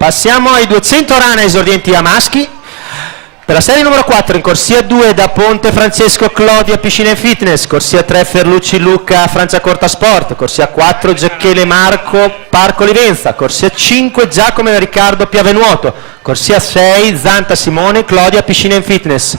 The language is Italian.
Passiamo ai 200 rana esordienti a maschi. Per la serie numero 4 in corsia 2 da Ponte Francesco Clodia Piscina e Fitness, corsia 3 Ferlucci Luca Francia Corta Sport, corsia 4 Giacchele Marco Parco Livenza, corsia 5 Giacomo e Riccardo Piavenuoto, corsia 6 Zanta Simone Clodia Piscina e Fitness.